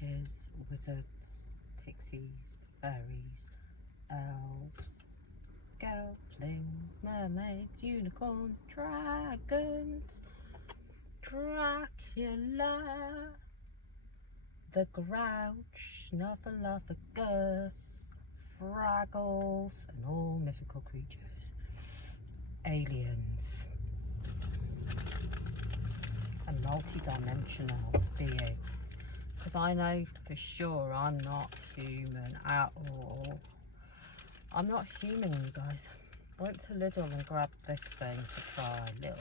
witches, wizards, pixies, fairies, elves, gelflings, mermaids, unicorns, dragons, Dracula, the Grouch, Snuffleupagus, Fraggles, and all mythical creatures. Aliens and multi-dimensional beings. Because I know for sure I'm not human at all. I'm not human, you guys. I went to Lidl and grabbed this thing to try, little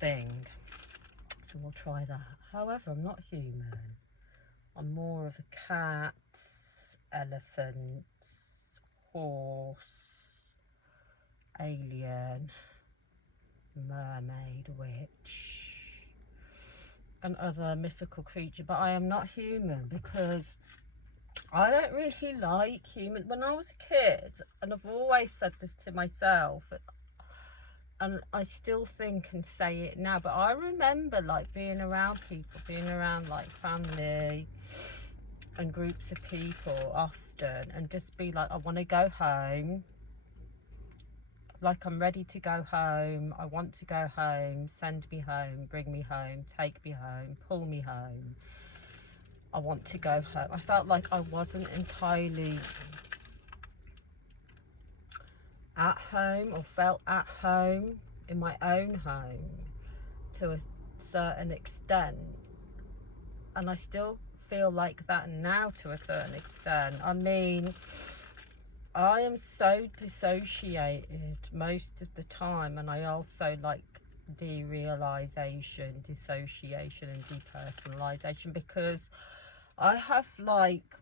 thing. So we'll try that. However, I'm not human. I'm more of a cat, elephant, horse, alien, mermaid, witch, and other mythical creature. But I am not human because I don't really like humans. When I was a kid, and I've always said this to myself, and I still think and say it now, but I remember like being around people, being around like family and groups of people often, and just be like, I want to go home, like I'm ready to go home, I want to go home, send me home, bring me home, take me home, pull me home, I want to go home. I felt like I wasn't entirely at home, or felt at home in my own home to a certain extent, and I still feel like that now to a certain extent. I mean, I am so dissociated most of the time, and I also like derealization, dissociation and depersonalization, because I have like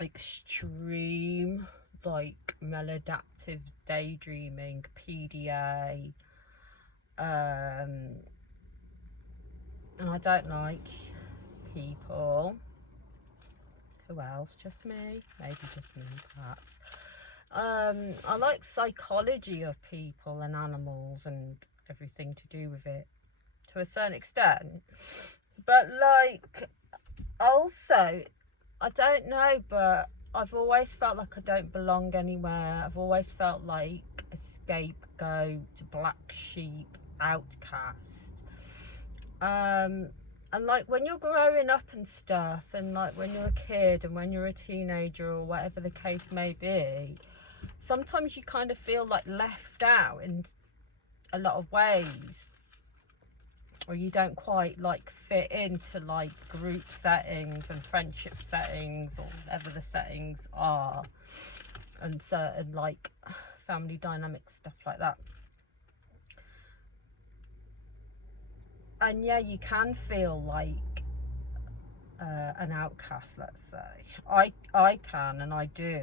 extreme like maladaptive daydreaming, PDA, and I don't like people. Who else? Just me? Maybe just me, perhaps. I like psychology of people and animals and everything to do with it to a certain extent, but like also, I don't know, but I've always felt like I don't belong anywhere. I've always felt like a scapegoat, black sheep, outcast. And like when you're growing up and stuff, and like when you're a kid and when you're a teenager or whatever the case may be, sometimes you kind of feel like left out in a lot of ways, or you don't quite like fit into like group settings and friendship settings or whatever the settings are, and certain like family dynamics, stuff like that. And yeah, you can feel like an outcast, let's say. I can, and I do.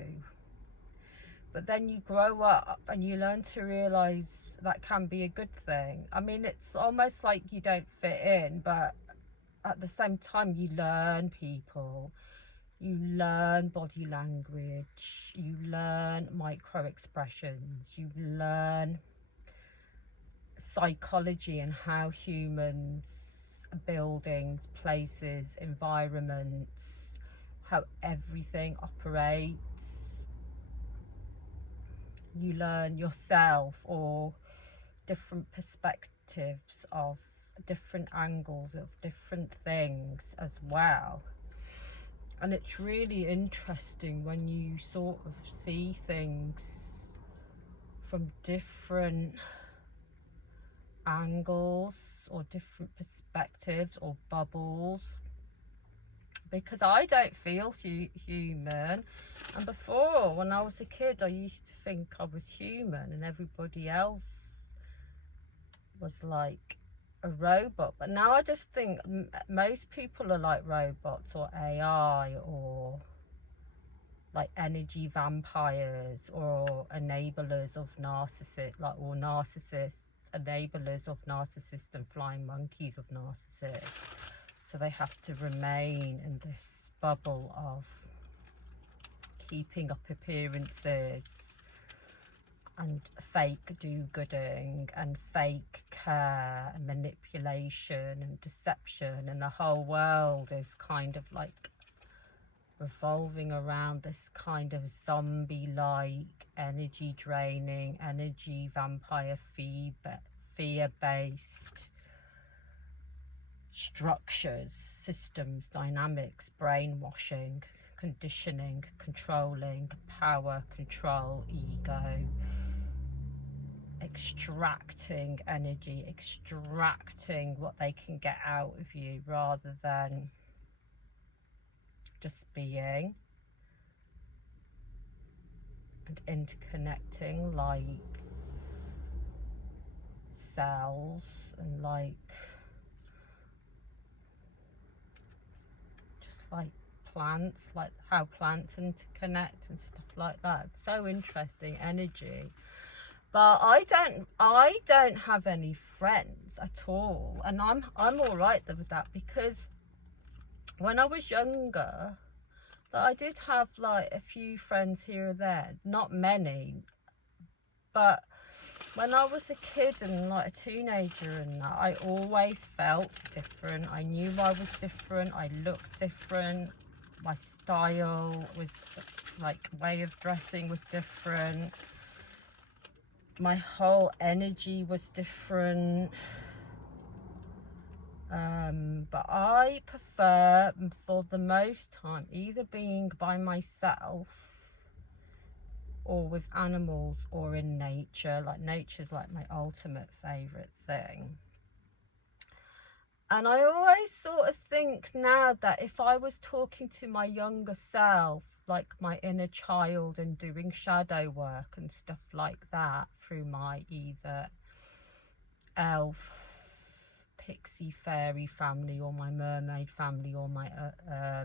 But then you grow up and you learn to realise that can be a good thing. I mean, it's almost like you don't fit in, but at the same time you learn people, you learn body language, you learn micro expressions, you learn psychology and how humans, buildings, places, environments, how everything operates. You learn yourself, or different perspectives of different angles of different things as well. And it's really interesting when you sort of see things from different angles or different perspectives or bubbles, because I don't feel human. And before, when I was a kid, I used to think I was human and everybody else was like a robot. But now I just think most people are like robots or AI, or like energy vampires, or enablers of narcissists, like, or narcissists, enablers of narcissists, and flying monkeys of narcissists. So they have to remain in this bubble of keeping up appearances and fake do-gooding and fake care and manipulation and deception, and the whole world is kind of like revolving around this kind of zombie-like, energy draining, energy vampire fear-based structures, systems, dynamics, brainwashing, conditioning, controlling, power, control, ego, extracting energy, extracting what they can get out of you rather than just being, and interconnecting like cells and like just like plants, like how plants interconnect and stuff like that. It's so interesting energy. But I don't have any friends at all, and I'm all right with that, because when I was younger, that I did have like a few friends here or there, not many, but when I was a kid and like a teenager and that, I always felt different. I knew I was different, I looked different, my style was like, way of dressing was different, my whole energy was different. But I prefer, for the most time, either being by myself or with animals or in nature. Like, nature's like my ultimate favourite thing. And I always sort of think now that if I was talking to my younger self, like my inner child, and doing shadow work and stuff like that through my either elf, pixie, fairy family, or my mermaid family, or my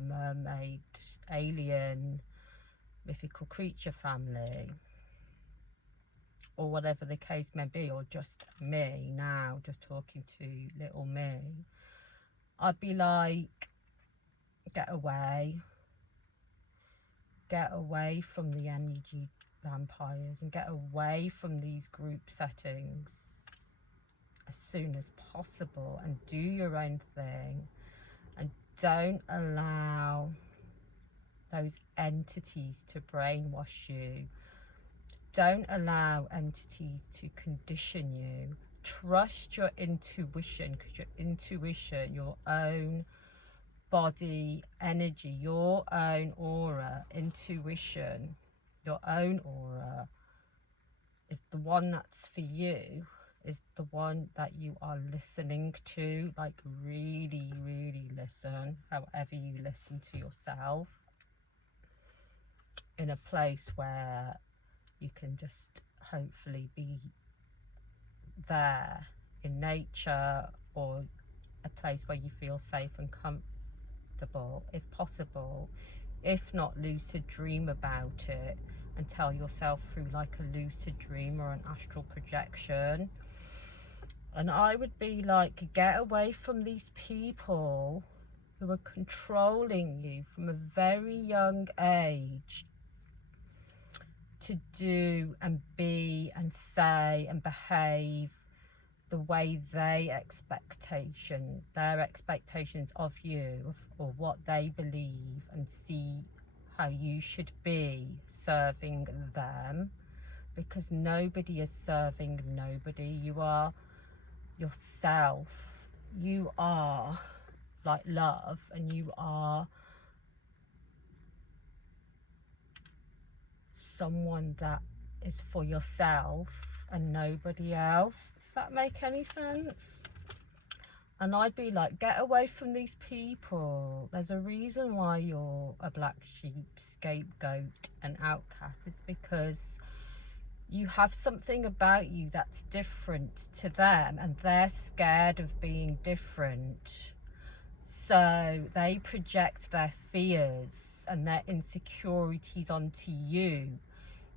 mermaid, alien, mythical creature family, or whatever the case may be, or just me now, just talking to little me, I'd be like, get away from the energy vampires, and get away from these group settings as soon as possible, and do your own thing, and don't allow those entities to brainwash you. Don't allow entities to condition you. Trust your intuition, because your intuition, your own body energy, your own aura, intuition, your own aura is the one that's for you, is the one that you are listening to. Like, really, really listen, however you listen to yourself, in a place where you can just hopefully be there in nature, or a place where you feel safe and comfortable, if possible. If not, lucid dream about it and tell yourself through like a lucid dream or an astral projection. And I would be like, get away from these people who are controlling you from a very young age to do and be and say and behave the way their expectations of you, or what they believe and see how you should be serving them, because nobody is serving nobody. You are yourself. You are like love, and you are someone that is for yourself and nobody else. Does that make any sense? And I'd be like, get away from these people. There's a reason why you're a black sheep, scapegoat and outcast. It's because you have something about you that's different to them, and they're scared of being different. So they project their fears and their insecurities onto you.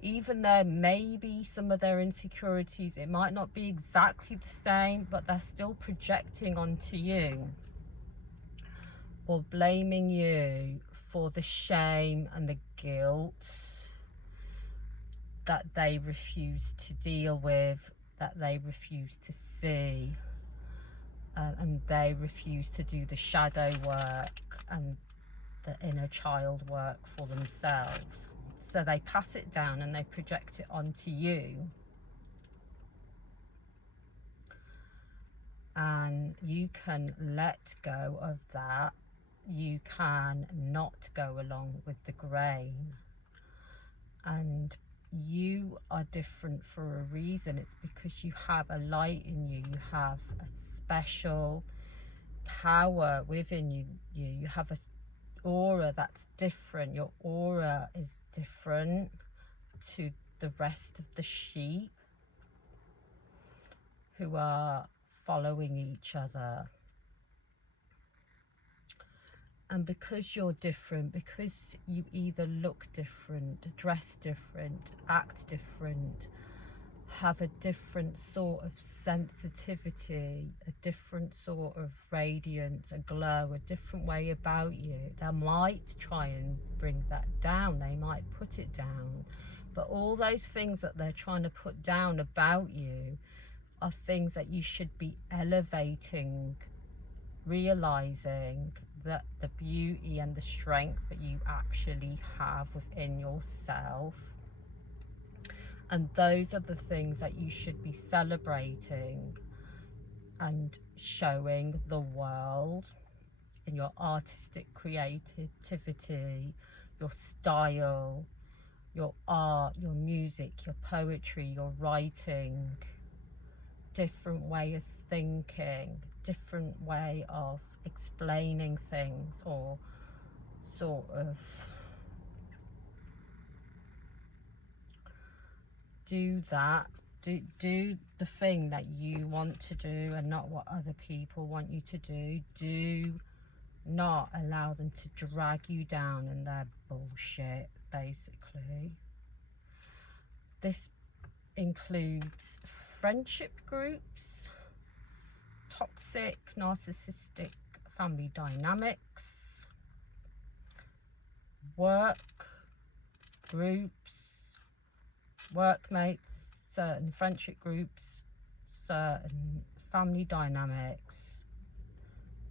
Even though maybe some of their insecurities, it might not be exactly the same, but they're still projecting onto you, or blaming you for the shame and the guilt that they refuse to deal with, that they refuse to see, and they refuse to do the shadow work and the inner child work for themselves. So they pass it down and they project it onto you, and you can let go of that. You can not go along with the grain, and you are different for a reason. It's because you have a light in you. You have a special power within you. You have a aura that's different. Your aura is different to the rest of the sheep who are following each other. And because you're different, because you either look different, dress different, act different, have a different sort of sensitivity, a different sort of radiance, a glow, a different way about you, they might try and bring that down, they might put it down. But all those things that they're trying to put down about you are things that you should be elevating, realizing that the beauty and the strength that you actually have within yourself. And those are the things that you should be celebrating and showing the world in your artistic creativity, your style, your art, your music, your poetry, your writing, different way of thinking, different way of explaining things, or sort of do that, do the thing that you want to do and not what other people want you to do. Do not allow them to drag you down in their bullshit, basically. This includes friendship groups, toxic, narcissistic family dynamics, work groups, workmates, certain friendship groups, certain family dynamics.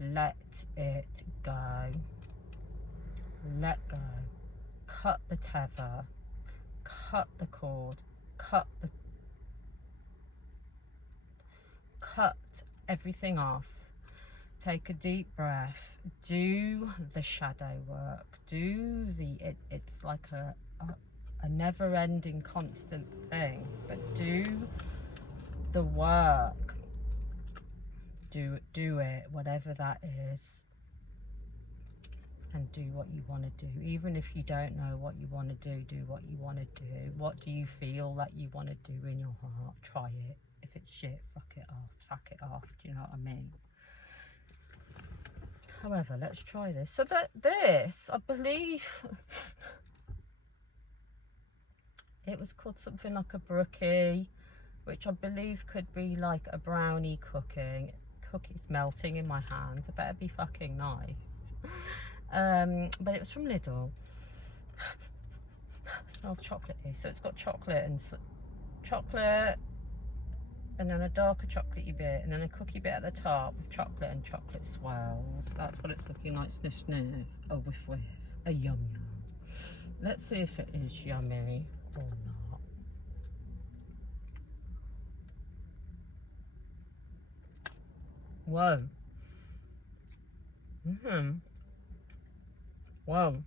Let it go. Let go. Cut the tether. Cut the cord. Cut everything off. Take a deep breath. Do the shadow work. Do it's like a never-ending, constant thing. But do the work. Do it, whatever that is, and do what you want to do. Even if you don't know what you want to do what you want to do. What do you feel that you want to do in your heart? Try it. If it's shit, fuck it off, sack it off. Do you know what I mean? However, let's try this. So this, I believe, it was called something like a brookie, which I believe could be like a brownie cookies melting in my hands. It better be fucking nice. But it was from Lidl. It smells chocolatey. So it's got chocolate and then a darker chocolatey bit, and then a cookie bit at the top with chocolate and chocolate swirls. That's what it's looking like. Sniff sniff. A whiff whiff. A yum yum. Let's see if it is yummy or not. Whoa. Whoa.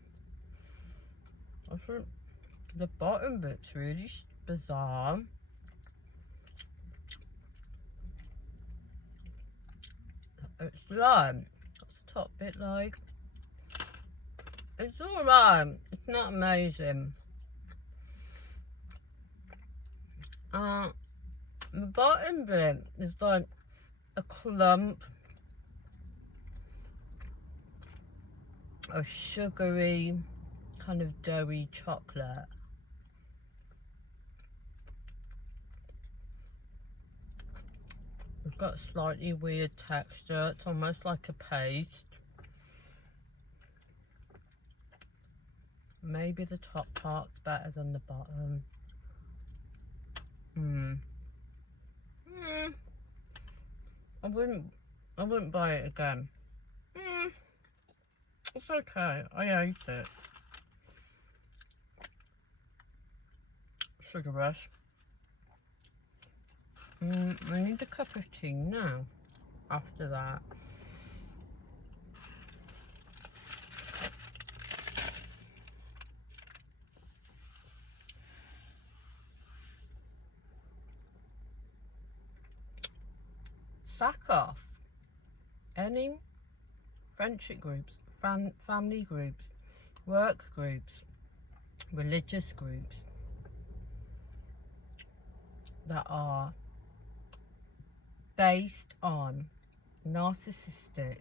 I think the bottom bit's really bizarre. It's like, what's the top bit like? It's alright. It's not amazing. The bottom bit is like a clump of sugary, kind of doughy chocolate. It's got a slightly weird texture. It's almost like a paste. Maybe the top part's better than the bottom. Mm. I wouldn't buy it again. It's okay. I ate it. Sugar rush. I need a cup of tea now. After that. Sack off any friendship groups, family groups, work groups, religious groups that are based on narcissistic